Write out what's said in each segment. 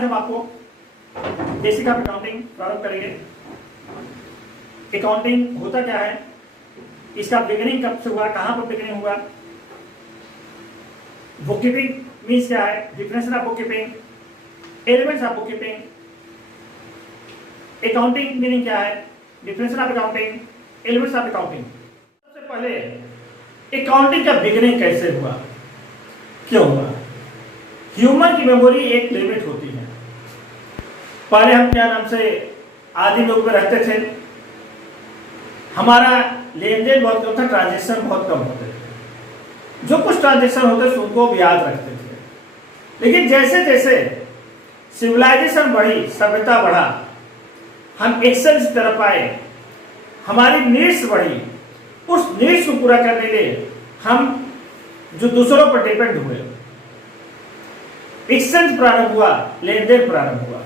आज हम आपको बेसिक ऑफ अकाउंटिंग प्रारंभ करेंगे। अकाउंटिंग होता क्या है, इसका बिगिनिंग कब से हुआ, कहां पर बिगिनिंग हुआ, बुक कीपिंग मीन्स क्या है, definition of book keeping, elements of book keeping, accounting meaning क्या है, definition of accounting, elements of accounting. सबसे पहले अकाउंटिंग का बिगिनिंग कैसे हुआ, क्यों हुआ। ह्यूमन की मेमोरी एक लिमिट होती है। पहले हम क्या नाम से आदिम युग में रहते थे, हमारा लेन देन बहुत कम था, ट्रांजेक्शन बहुत कम होते थे, जो कुछ ट्रांजेक्शन होते थे उनको भी याद रखते थे। लेकिन जैसे जैसे सिविलाइजेशन बढ़ी, सभ्यता बढ़ा, हम एक्सेल की तरफ आए, हमारी नीड्स बढ़ी, उस नीड्स को पूरा करने के लिए हम जो दूसरों पर डिपेंड हुए, एक्सचेंज प्रारंभ हुआ, लेन देन प्रारंभ हुआ,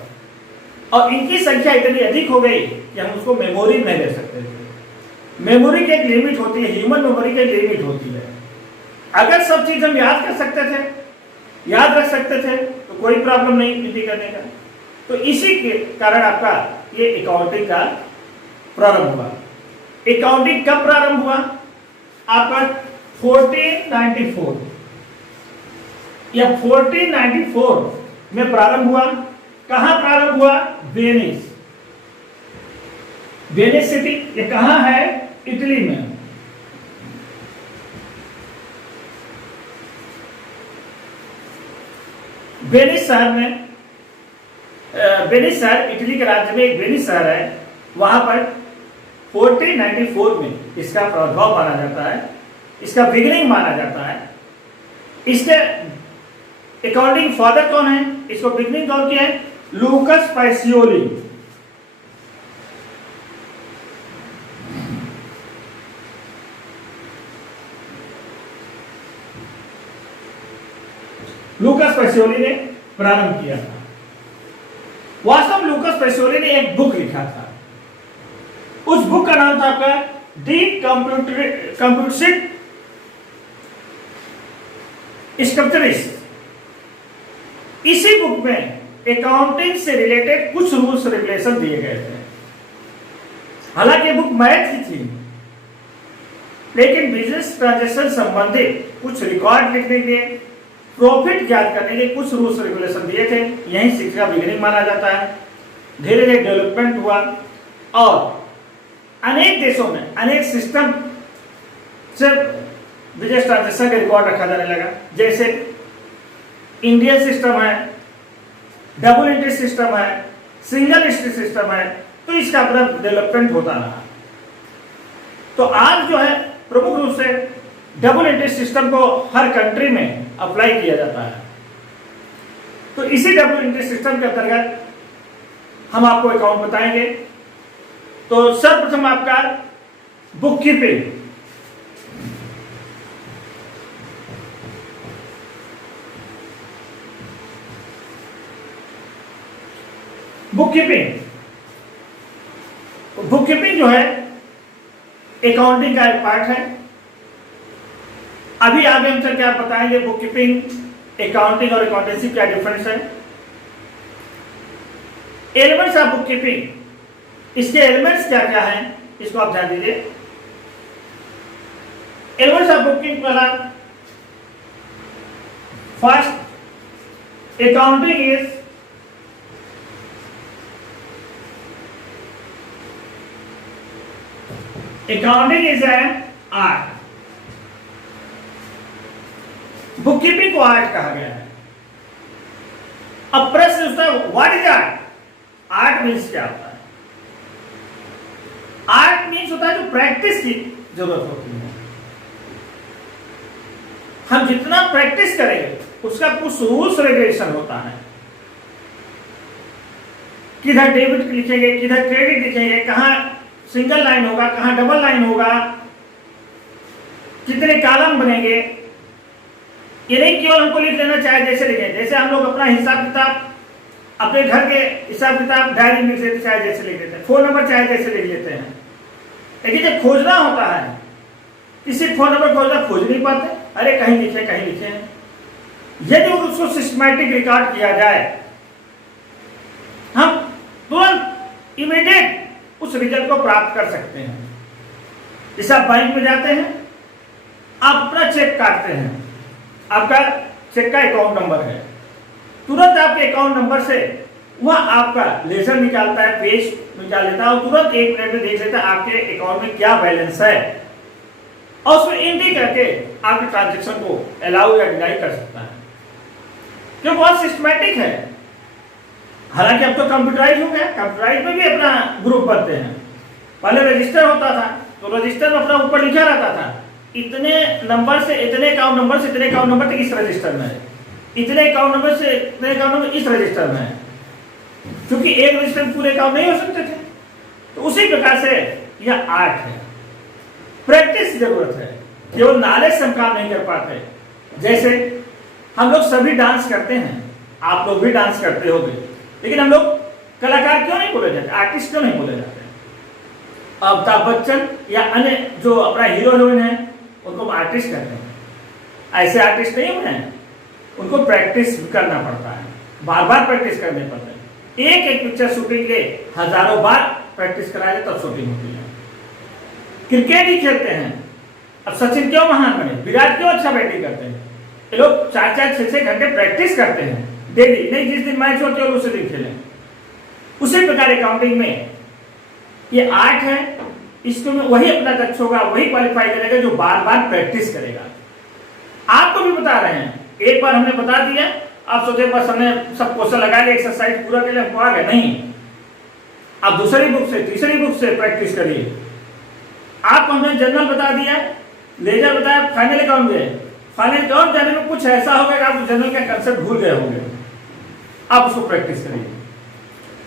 और इनकी संख्या इतनी अधिक हो गई कि हम उसको मेमोरी में ले सकते थे। मेमोरी की एक लिमिट होती है, ह्यूमन मेमोरी की एक लिमिट होती है। अगर सब चीज हम याद कर सकते थे, याद रख सकते थे, तो कोई प्रॉब्लम नहीं गिनती करने का। तो इसी के कारण आपका ये अकाउंटिंग का प्रारंभ हुआ। अकाउंटिंग कब प्रारंभ हुआ, आपका 1494 या 1494 में प्रारंभ हुआ। कहां प्रारंभ हुआ, वेनिस, वेनिस सिटी, ये कहां है, इटली में। वेनिस शहर में, वेनिस शहर इटली के राज्य में एक वेनिस शहर है, वहां पर 1494 में इसका प्रभाव माना जाता है, इसका बिगिनिंग माना जाता है। इसके अकॉर्डिंग फादर कौन है, इसको बिगिनिंग कौन किया है, लूकस पैसियोली। लूकस पैसियोली ने प्रारंभ किया था। वास्तव में लूकस पैसियोली ने एक बुक लिखा था, उस बुक का नाम था आपका दी कंप्यूटरिस्ट स्ट्रक्चरिस्ट। इसी बुक में अकाउंटिंग से रिलेटेड कुछ रूल्स रेगुलेशन दिए गए थे। हालांकि बुक मैथ की थी, लेकिन बिजनेस ट्रांजैक्शन संबंधित कुछ रिकॉर्ड लिखने के, प्रॉफिट ज्ञात करने के कुछ रूल्स रेगुलेशन दिए थे। यही शिक्षा बिगिनिंग माना जाता है। धीरे धीरे डेवलपमेंट हुआ और अनेक देशों में अनेक सिस्टम से बिजनेस ट्रांजैक्शन का रिकॉर्ड रखा जाने लगा। जैसे इंडियन सिस्टम है, डबल एंट्री सिस्टम है, सिंगल एंट्री सिस्टम है, तो इसका अपना डेवलपमेंट होता रहा। तो आज जो है प्रमुख रूप से डबल एंट्री सिस्टम को हर कंट्री में अप्लाई किया जाता है। तो इसी डबल एंट्री सिस्टम के अंतर्गत हम आपको अकाउंट बताएंगे। तो सर्वप्रथम आपका book keeping. Book keeping, book keeping जो है अकाउंटिंग का एक पार्ट है। अभी आगे हम चल के आप बताएंगे बुक कीपिंग, अकाउंटिंग और अकाउंटेंसी क्या डिफरेंस है। एलिमेंट्स ऑफ बुक कीपिंग, इसके एलिमेंट्स क्या क्या हैं, इसको आप ध्यान दीजिए। एलिमेंट्स ऑफ बुक कीपिंग वाला first, accounting is an art. Book keeping को आर्ट कहा गया है। अब प्रश्न उठता है, what is art, art means क्या होता है। आर्ट मीन्स होता है जो प्रैक्टिस की जरूरत होती है। हम जितना प्रैक्टिस करेंगे उसका कुछ रूल्स रेगुलेशन होता है। किधर डेबिट लिखेंगे, किधर क्रेडिट लिखेंगे, कहां सिंगल लाइन होगा, कहां डबल लाइन होगा, कितने कॉलम बनेंगे। ये नहीं केवल हमको लिख लेना चाहे जैसे लिखें, जैसे हम लोग अपना हिसाब किताब अपने घर के हिसाब किताब डायरी में लिख लेते, चाहे जैसे लिख लेते हैं, फोन नंबर चाहे जैसे लिख लेते हैं। लेकिन जब खोजना होता है, किसी फोन नंबर खोजना, खोज नहीं पाते, अरे कहीं लिखे हैं। यदि उसको सिस्टमैटिक रिकॉर्ड किया जाए तुरंत इमीडिएट उस रिजल्ट को प्राप्त कर सकते हैं। जैसे आप बैंक में जाते हैं, आप अपना चेक काटते हैं, आपका चेक का अकाउंट नंबर है, तुरंत आपके अकाउंट नंबर से वह आपका लेजर निकालता है, पेज निकाल लेता है और तुरंत 1 मिनट में देख लेता है आपके अकाउंट में क्या बैलेंस है और उसमें एंट्री करके आपके ट्रांजेक्शन को अलाउ या डिनाई कर सकता है, जो बहुत सिस्टमैटिक है। हालांकि अब तो कंप्यूटराइज हो गया, कंप्यूटराइज में भी अपना ग्रुप बनते हैं। पहले रजिस्टर होता था तो रजिस्टर में अपना ऊपर लिखा रहता था इतने नंबर से इतने अकाउंट नंबर से इतने अकाउंट नंबर तक इस रजिस्टर में है, इतने अकाउंट नंबर से इतने अकाउंट नंबर इस रजिस्टर में है। क्योंकि एक रजिस्टर में पूरे अकाउंट नहीं हो सकते थे, तो उसी प्रकार से यह आर्ट है। प्रैक्टिस की जरूरत है, केवल नॉलेज से हम काम नहीं कर पाते। जैसे हम लोग सभी डांस करते हैं, आप लोग भी डांस करते होंगे, लेकिन हम लोग कलाकार क्यों नहीं बोले जाते, आर्टिस्ट क्यों नहीं बोले जाते? अमिताभ बच्चन या अन्य जो अपना हीरो हीरोइन है उनको आर्टिस्ट कहते हैं। ऐसे आर्टिस्ट नहीं हुए हैं, उनको प्रैक्टिस करना पड़ता है, बार बार प्रैक्टिस करने पड़ते हैं। एक एक पिक्चर शूटिंग के हजारों बार प्रैक्टिस कराए तब शूटिंग होती है। क्रिकेट ही खेलते हैं, अब सचिन क्यों महान बने, विराट क्यों अच्छा बैटिंग करते हैं? ये लोग 4-4, 6-6 घंटे प्रैक्टिस करते हैं डेली, नहीं जिस दिन मैच होती है उसी दिन खेलें। उसी प्रकार अकाउंटिंग में ये आर्ट है, इसको में वही अपना दक्ष होगा, वही क्वालिफाई करेगा जो बार बार प्रैक्टिस करेगा। आपको भी बता रहे हैं, एक बार हमने बता दिया, आप सोचे बस हमने सब क्वेश्चन लगा लिया, एक्सरसाइज पूरा कर लिया, हमको आ गया, नहीं। आप दूसरी बुक से, तीसरी बुक से प्रैक्टिस करिए। आपको हमने जनरल बता दिया, लेजर बताया, फाइनल अकाउंट गए। फाइनल अकाउंट जाने में कुछ ऐसा होगा कि आप जनरल का कंसेप्ट भूल गए होंगे, आप उसको प्रैक्टिस करिए।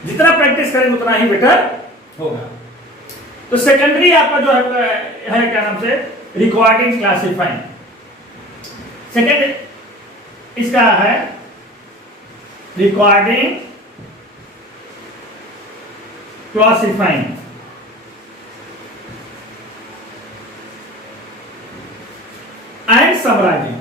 जितना प्रैक्टिस करेंगे उतना ही बेटर होगा। तो सेकेंडरी आपका जो है क्या नाम से, रिकॉर्डिंग क्लासिफाइंग। सेकेंड इसका है रिकॉर्डिंग क्लासिफाइंग। And summarising.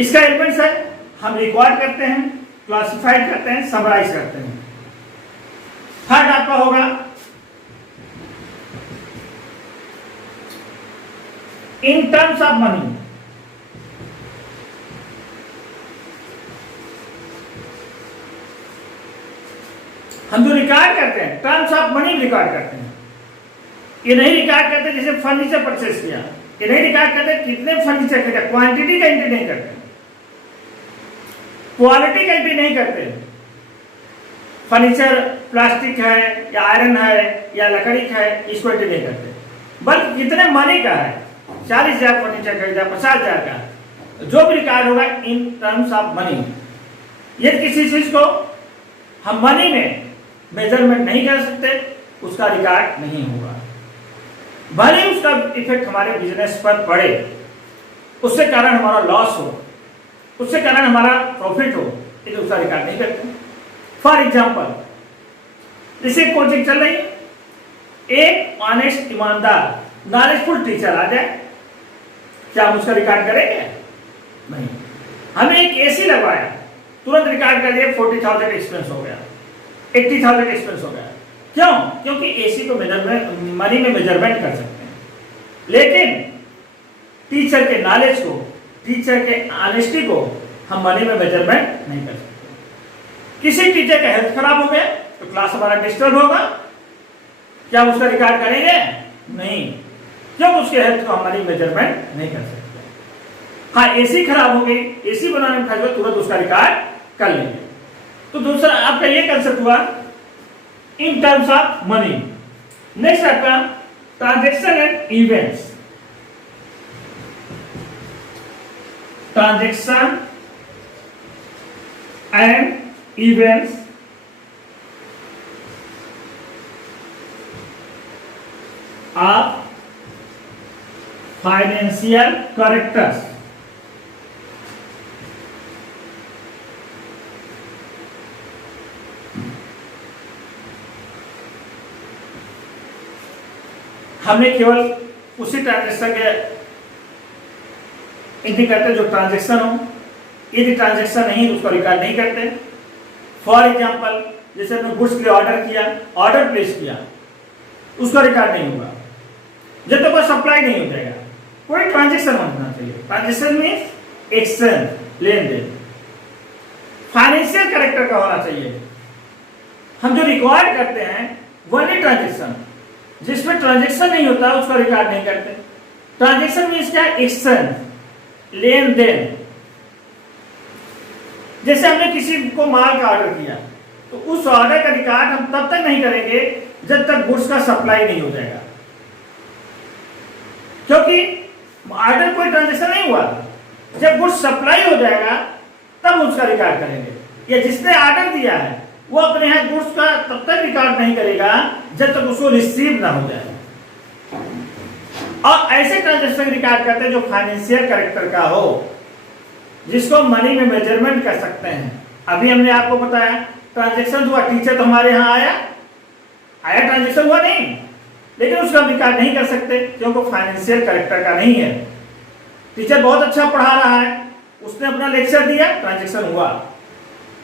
इसका एलिमेंट्स है, हम रिकॉर्ड करते हैं, क्लासिफाइड करते हैं, समराइज करते हैं। थर्ड आपका होगा इन टर्म्स ऑफ मनी। हम जो रिकॉर्ड करते हैं टर्म्स ऑफ मनी रिकॉर्ड करते हैं। ये नहीं रिकॉर्ड करते जैसे फर्नीचर परचेस किया, ये नहीं रिकॉर्ड करते कितने फर्नीचर खरीदा, क्वांटिटी का एंट्री नहीं करते, क्वालिटी का एंट्री नहीं करते। फर्नीचर प्लास्टिक है या आयरन है या लकड़ी का है, इसको एंट्री नहीं करते, बल्कि कितने मनी का है, 40,000 फर्नीचर खरीदा, 50,000 का, जो भी रिकॉर्ड होगा इन टर्म्स ऑफ मनी। यदि किसी चीज को हम मनी में मेजरमेंट नहीं कर सकते, उसका रिकॉर्ड नहीं होगा। भले उसका इफेक्ट हमारे बिजनेस पर पड़े, उससे कारण हमारा लॉस हो, उससे कारण हमारा प्रॉफिट हो, लेकिन उसका रिकॉर्ड नहीं करते। फॉर एग्जाम्पल, जैसे कोचिंग चल रही है, एक ऑनेस्ट, ईमानदार, नॉलेजफुल टीचर आ जाए, क्या हम उसका रिकॉर्ड करेंगे? नहीं। हमें एक एसी लगवाया, तुरंत रिकॉर्ड कर दिया, 40,000 एक्सपेंस हो गया, 80,000 एक्सपेंस हो गया। क्यों? क्योंकि एसी को मेजरमेंट, मनी में मेजरमेंट कर सकते हैं, लेकिन टीचर के नॉलेज को, टीचर के ऑनेस्टी को हम मनी में मेजरमेंट नहीं कर सकते। किसी टीचर का हेल्थ खराब हो गया तो क्लास हमारा डिस्टर्ब होगा, क्या हम उसका रिकॉर्ड करेंगे? नहीं, क्यों? उसके हेल्थ को हमारी मेजरमेंट नहीं कर सकते। हाँ, एसी खराब हो गई, एसी बनाने में खर्च तुरंत उसका रिकॉर्ड कर लेंगे। तो दूसरा आपका ये कंसेप्ट हुआ in terms of money. Next आपका transaction and events. Transaction and events of financial characters. हमने केवल उसी ट्रांजैक्शन के एंट्री करते जो ट्रांजेक्शन हो, यदि ट्रांजेक्शन नहीं तो उसको रिकॉर्ड नहीं करते। फॉर एग्जाम्पल जैसे हमने गुड्स के लिए ऑर्डर किया, ऑर्डर प्लेस किया, उसका रिकॉर्ड नहीं होगा जब तक कोई सप्लाई नहीं हो जाएगा। कोई ट्रांजेक्शन होना चाहिए। ट्रांजेक्शन में एक्सचेंज, लेन देन, फाइनेंशियल कैरेक्टर का होना चाहिए। हम जो रिकॉर्ड करते हैं वही ट्रांजेक्शन, जिसमें ट्रांजेक्शन नहीं होता उसका रिकॉर्ड नहीं करते। ट्रांजेक्शन मीन्स क्या? एक्सचेंज, लेन देन। जैसे हमने किसी को माल का ऑर्डर किया तो उस ऑर्डर का रिकॉर्ड हम तब तक नहीं करेंगे जब तक गुड्स का सप्लाई नहीं हो जाएगा, क्योंकि ऑर्डर कोई ट्रांजेक्शन नहीं हुआ। जब गुड्स सप्लाई हो जाएगा तब उसका रिकॉर्ड करेंगे। या जिसने ऑर्डर दिया है वो अपने यहाँ गुड्स का तब तक रिकॉर्ड नहीं करेगा जब तक उसको रिसीव ना हो जाए। और ऐसे ट्रांजेक्शन रिकॉर्ड करते हैं जो फाइनेंशियल कैरेक्टर का हो, जिसको मनी में मेजरमेंट कर सकते हैं। अभी हमने आपको बताया ट्रांजेक्शन हुआ, टीचर तो हमारे यहाँ आया ट्रांजेक्शन हुआ नहीं, लेकिन उसका हम रिकॉर्ड नहीं कर सकते क्योंकि फाइनेंशियल कैरेक्टर का नहीं है। टीचर बहुत अच्छा पढ़ा रहा है, उसने अपना लेक्चर दिया, ट्रांजेक्शन हुआ,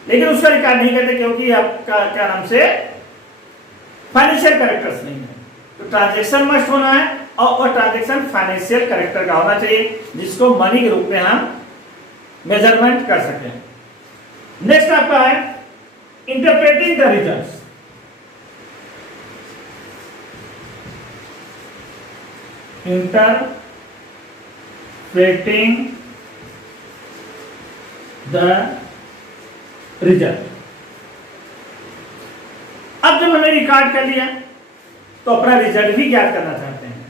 लेकिन उसका रिकॉर्ड नहीं करते क्योंकि आपका क्या नाम से फाइनेंशियल कैरेक्टर्स नहीं है। तो ट्रांजेक्शन मस्ट होना है और ट्रांजेक्शन फाइनेंशियल कैरेक्टर का होना चाहिए, जिसको मनी के रूप में हम मेजरमेंट कर सकें। नेक्स्ट आपका है interpreting the results. Interpreting the result. अब जब हमने रिकॉर्ड कर लिया तो अपना रिजल्ट भी ज्ञात करना चाहते हैं,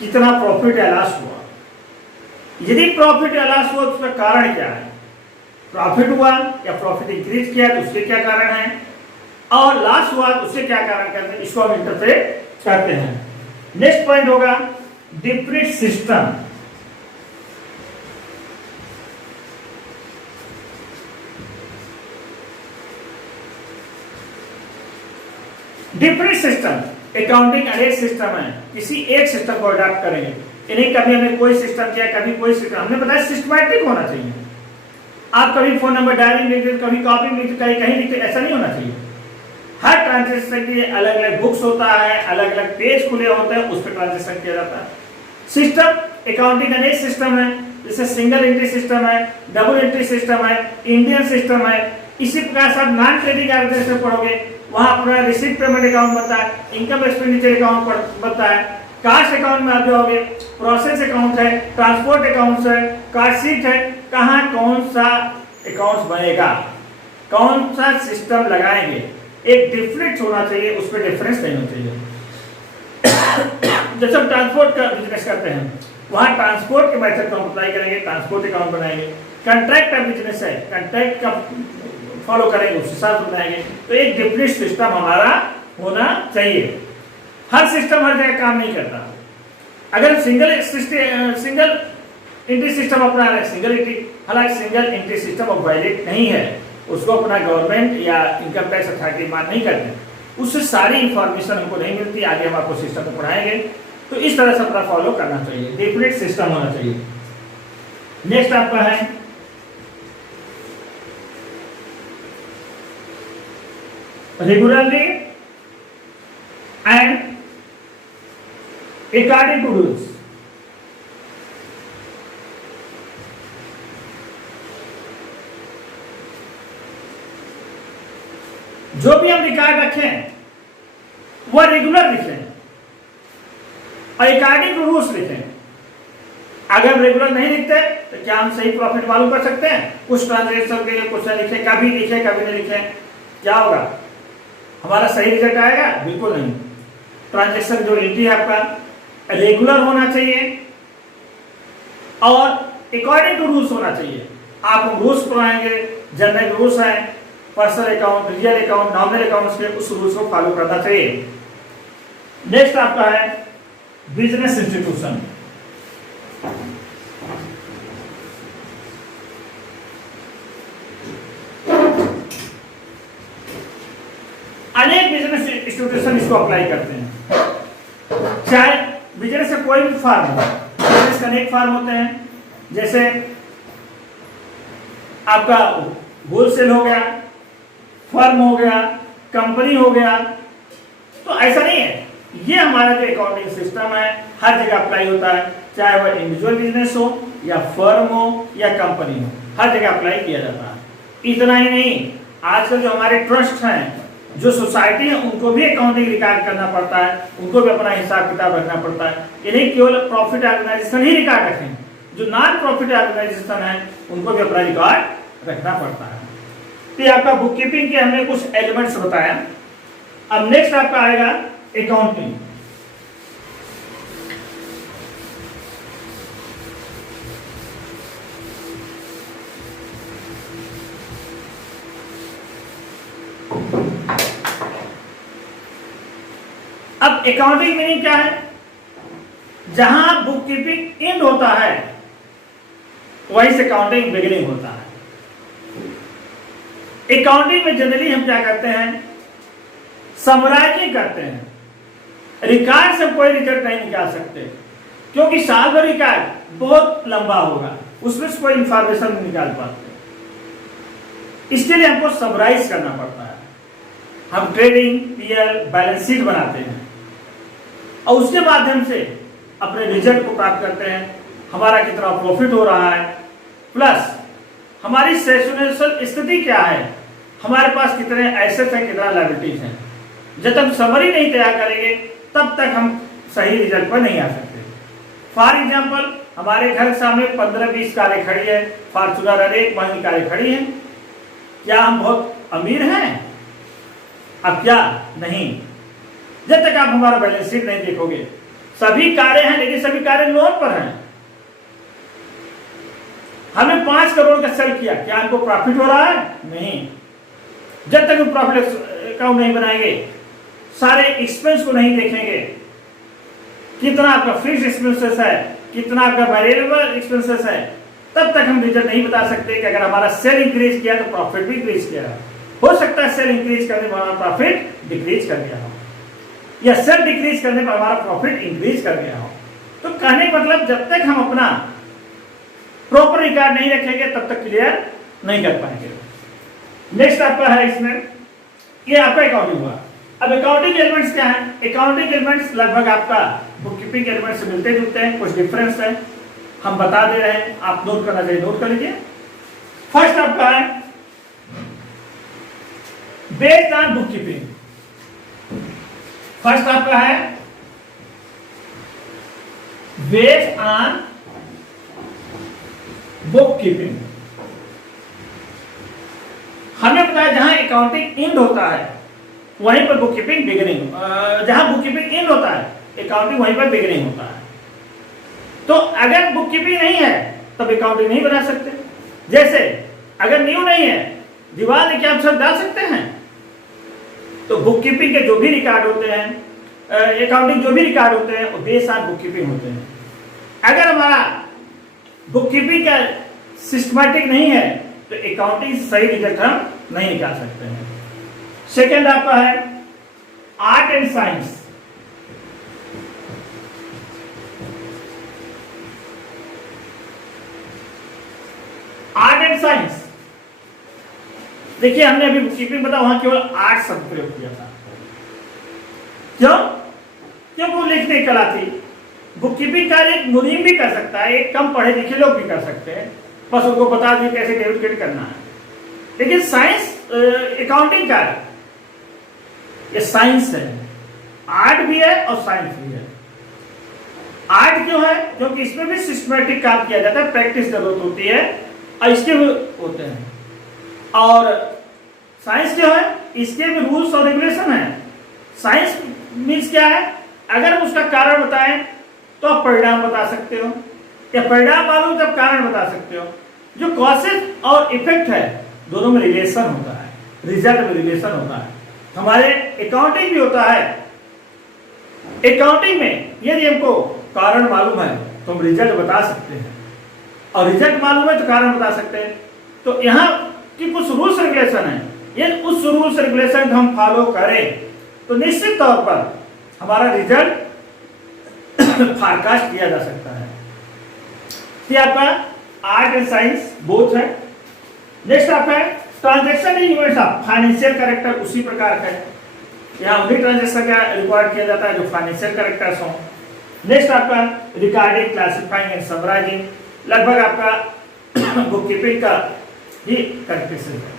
कितना प्रॉफिट या लॉस हुआ। यदि प्रॉफिट या लॉस हुआ तो उसका कारण क्या है, प्रॉफिट हुआ या प्रॉफिट इंक्रीज किया तो उसके क्या कारण है, और लॉस हुआ तो उसके क्या कारण करते हैं, इसको हम इंटरप्रेट करते हैं। नेक्स्ट पॉइंट होगा different system. Different system, accounting अनेक सिस्टम है, किसी एक सिस्टम को अडॉप्ट करेंगे। यानी कभी हमने कोई सिस्टम किया, कभी कोई सिस्टम, हमने बताया सिस्टमैटिक होना चाहिए। आप कभी फोन नंबर डायरी में लिखते, कभी कॉपी में लिखते, कहीं लिखते, ऐसा नहीं होना चाहिए। हर ट्रांजेक्शन के लिए अलग अलग बुक्स होता है, अलग अलग पेज खुले होते हैं, उस पर ट्रांजेक्शन किया जाता है। सिस्टम, अकाउंटिंग अनेक सिस्टम है, जैसे सिंगल एंट्री सिस्टम है, डबल एंट्री सिस्टम है, इंडियन सिस्टम है। इसी प्रकार से आप नॉन ट्रेडिंग ऑर्गेनाइजेशन पढ़ोगे, वहां अपना रिसीट पेमेंट अकाउंट बनता है, इनकम एक्सपेंडिचर अकाउंट बनता है। कास्ट अकाउंट में आप जाओगे, प्रोसेस अकाउंट है, ट्रांसपोर्ट अकाउंट है, कार्ड शीट है, कहाँ कौन सा अकाउंट बनेगा, कौन सा सिस्टम लगाएंगे, एक डिफरेंस होना चाहिए, उस पर डिफरेंस नहीं होना चाहिए। जैसे हम ट्रांसपोर्ट का बिजनेस करते हैं, वहां ट्रांसपोर्ट के मेथड को हम अप्लाई करेंगे, ट्रांसपोर्ट अकाउंट बनाएंगे। कॉन्ट्रैक्ट का बिजनेस है, कॉन्ट्रैक्ट का फॉलो करेंगे, उस हिसाब से बनाएंगे। तो एक डिफरेंट सिस्टम हमारा होना चाहिए। हर सिस्टम हर जगह काम नहीं करता। अगर सिंगल एंट्री सिस्टम अपना रहे, सिंगल एंट्री, हालांकि सिंगल एंट्री सिस्टम अब वैलिड नहीं है, उसको अपना गवर्नमेंट या इनकम टैक्स अथॉरिटी मान नहीं करते, उससे सारी इंफॉर्मेशन हमको नहीं मिलती। आगे हम आपको सिस्टम को पढ़ाएंगे, तो इस तरह से अपना फॉलो करना चाहिए, डिफरेंट सिस्टम होना चाहिए। नेक्स्ट आपका है regularly and according to rules. जो भी हम रिकॉर्ड रखें वह रेगुलर लिखें और अकॉर्डिंग टू रूल्स लिखें। अगर हम रेगुलर नहीं लिखते तो क्या हम सही प्रॉफिट मालूम कर सकते हैं? कुछ ट्रांजेक्शन के लिए कुछ लिखे, कभी लिखे कभी नहीं लिखे, क्या होगा? हमारा सही रिजल्ट आएगा? बिल्कुल नहीं। ट्रांजेक्शन जो एंट्री है आपका रेगुलर होना चाहिए और अकॉर्डिंग टू रूल्स होना चाहिए। आप रूल्स पढ़ाएंगे, जनरल रूल्स है, personal account, real account, nominal accounts के, उस रूल्स को फॉलो करना चाहिए। नेक्स्ट आपका है बिजनेस इंस्टीट्यूशन। अनेक बिजनेस इंस्टीट्यूशन इसको अप्लाई करते हैं, चाहे बिजनेस का कोई भी फार्म हो। बिजनेस का अनेक फार्म होते हैं, जैसे आपका होलसेल हो गया, फर्म हो गया, कंपनी हो गया। तो ऐसा नहीं है, ये हमारा जो अकाउंटिंग सिस्टम है हर जगह अप्लाई होता है, चाहे वह इंडिविजुअल बिजनेस हो या फर्म हो या कंपनी हो, हर जगह अप्लाई किया जाता है। इतना ही नहीं, आजकल जो हमारे ट्रस्ट हैं, जो सोसाइटी है, उनको भी अकाउंटिंग रिकॉर्ड करना पड़ता है, उनको भी अपना हिसाब किताब रखना पड़ता है। ये नहीं केवल प्रॉफिट ऑर्गेनाइजेशन ही रिकॉर्ड रखें, जो नॉन प्रॉफिट ऑर्गेनाइजेशन है उनको भी अपना रिकॉर्ड रखना पड़ता है। तो ये आपका बुक कीपिंग के हमने कुछ एलिमेंट्स बताया। अब नेक्स्ट आपका आएगा अकाउंटिंग। अब अकाउंटिंग मीनिंग क्या है? जहां बुक कीपिंग एंड होता है वहीं से अकाउंटिंग बिगिनिंग होता है। अकाउंटिंग में जनरली हम क्या करते हैं, समराइजिंग करते हैं। रिकॉर्ड से कोई रिजल्ट नहीं निकाल सकते, क्योंकि साल भर रिकॉर्ड बहुत लंबा होगा, उसमें से कोई इंफॉर्मेशन नहीं निकाल पाते। इसके लिए हमको समराइज करना पड़ता है। हम ट्रेडिंग, पीएल, बैलेंस शीट बनाते हैं और उसके माध्यम से अपने रिजल्ट को प्राप्त करते हैं। हमारा कितना प्रॉफिट हो रहा है, प्लस हमारी सेशनल स्थिति क्या है, हमारे पास कितने एसेट्स हैं, कितना लायबिलिटीज हैं। जब तक समरी नहीं तैयार करेंगे तब तक हम सही रिजल्ट पर नहीं आ सकते। फॉर एग्जाम्पल, हमारे घर के सामने 15-20 कारें खड़ी है, फॉर्चूनर अनेक महंगी कारें खड़ी हैं। क्या हम बहुत अमीर हैं? अब क्या नहीं, जब तक आप हमारा बैलेंस शीट नहीं देखोगे। सभी कारें हैं, लेकिन सभी कारें लोन पर हैं। हमने 5 करोड़ का सेल किया, क्या हमको प्रॉफिट हो रहा है? नहीं। जब तक हम प्रॉफिट अकाउंट नहीं बनाएंगे, सारे एक्सपेंस को नहीं देखेंगे, कितना आपका फिक्स्ड एक्सपेंसेस है, कितना आपका वेरिएबल एक्सपेंसेस है, तब तक हम रिजल्ट नहीं बता सकते कि अगर हमारा सेल इंक्रीज किया तो प्रॉफिट भी इंक्रीज किया। हो सकता है सेल इंक्रीज करने पर हमारा प्रॉफिट डिक्रीज कर गया हो, या सेल डिक्रीज करने पर हमारा प्रॉफिट इंक्रीज कर गया हो। तो कहने का मतलब, जब तक हम अपना प्रॉपर रिकॉर्ड नहीं रखेंगे तब तक क्लियर नहीं कर पाएंगे। नेक्स्ट आपका है इसमें, ये आपका अकाउंटिंग हुआ। अब अकाउंटिंग एलिमेंट्स क्या है? अकाउंटिंग एलिमेंट्स लगभग आपका बुक कीपिंग एलिमेंट्स से मिलते जुलते हैं, कुछ डिफरेंस है, हम बता दे रहे हैं, आप नोट करना चाहिए, नोट कर लीजिए। फर्स्ट आपका है based on book keeping. First आपका है बेस्ड ऑन बुक कीपिंग। हमने बताया जहां अकाउंटिंग एंड होता है वहीं पर बुक कीपिंग बिगिनिंग, जहां बुक कीपिंग एंड होता है अकाउंटिंग वहीं पर बिगिनिंग होता है। तो अगर बुक कीपिंग नहीं है तब अकाउंटिंग नहीं बना सकते। जैसे अगर न्यू नहीं है, दीवार में क्या अक्षर डाल सकते हैं? तो बुक कीपिंग के जो भी रिकॉर्ड होते हैं, अकाउंटिंग जो भी रिकॉर्ड होते हैं, वो बेस्ड ऑन बुक कीपिंग होते हैं। अगर हमारा बुक कीपिंग का सिस्टमैटिक नहीं है तो अकाउंटिंग सही रिजल्ट हम नहीं निकाल सकते हैं। सेकेंड आपका है art and science. Art and science, देखिए हमने अभी बुक कीपिंग बताया, वहां केवल आर्ट शब्द प्रयोग किया था। क्यों? क्योंकि वो लिखने की कला थी। बुक कीपिंग का एक मुनीम भी कर सकता है, एक कम पढ़े लिखे लोग भी कर सकते हैं, बस उनको बता दिए कैसे डेबिट क्रेडिट करना है। लेकिन साइंस अकाउंटिंग का है, ये साइंस है, आर्ट भी है और साइंस भी है। आर्ट क्यों है? क्योंकि इसमें भी सिस्टमैटिक काम किया जाता है, प्रैक्टिस जरूरत होती है, और इसके भी होते हैं। और साइंस क्यों है? इसके भी रूल्स और रेगुलेशन है। साइंस मीन्स क्या है? अगर हम उसका कारण बताएं तो आप परिणाम बता सकते हो, या परिणाम मालूम तब कारण बता सकते हो। जो कॉसेज और इफेक्ट है दोनों में रिलेशन होता है, रिजल्ट में रिलेशन होता है। हमारे अकाउंटिंग भी होता है। अकाउंटिंग में यदि हमको कारण मालूम है तो हम रिजल्ट बता सकते हैं, और रिजल्ट मालूम है तो कारण बता सकते हैं। तो यहाँ की कुछ रूल्स रेगुलेशन है, यदि उस रूल्स रेगुलेशन को हम फॉलो करें तो निश्चित तौर पर हमारा रिजल्ट फोरकास्ट किया जा सकता है। ये आपका आर्ट एंड साइंस बोथ है। नेक्स्ट आपका है transaction in units of financial character, उसी प्रकार का है, यहाँ उन्हीं ट्रांजैक्शन का रिकॉर्ड किया जाता है जो फाइनेंशियल कैरेक्टर्स हों। नेक्स्ट आपका रिकॉर्डिंग, क्लासिफाइंग एंड समराइजिंग, लगभग आपका बुक कीपिंग का ही कैरेक्टरिस्टिक है।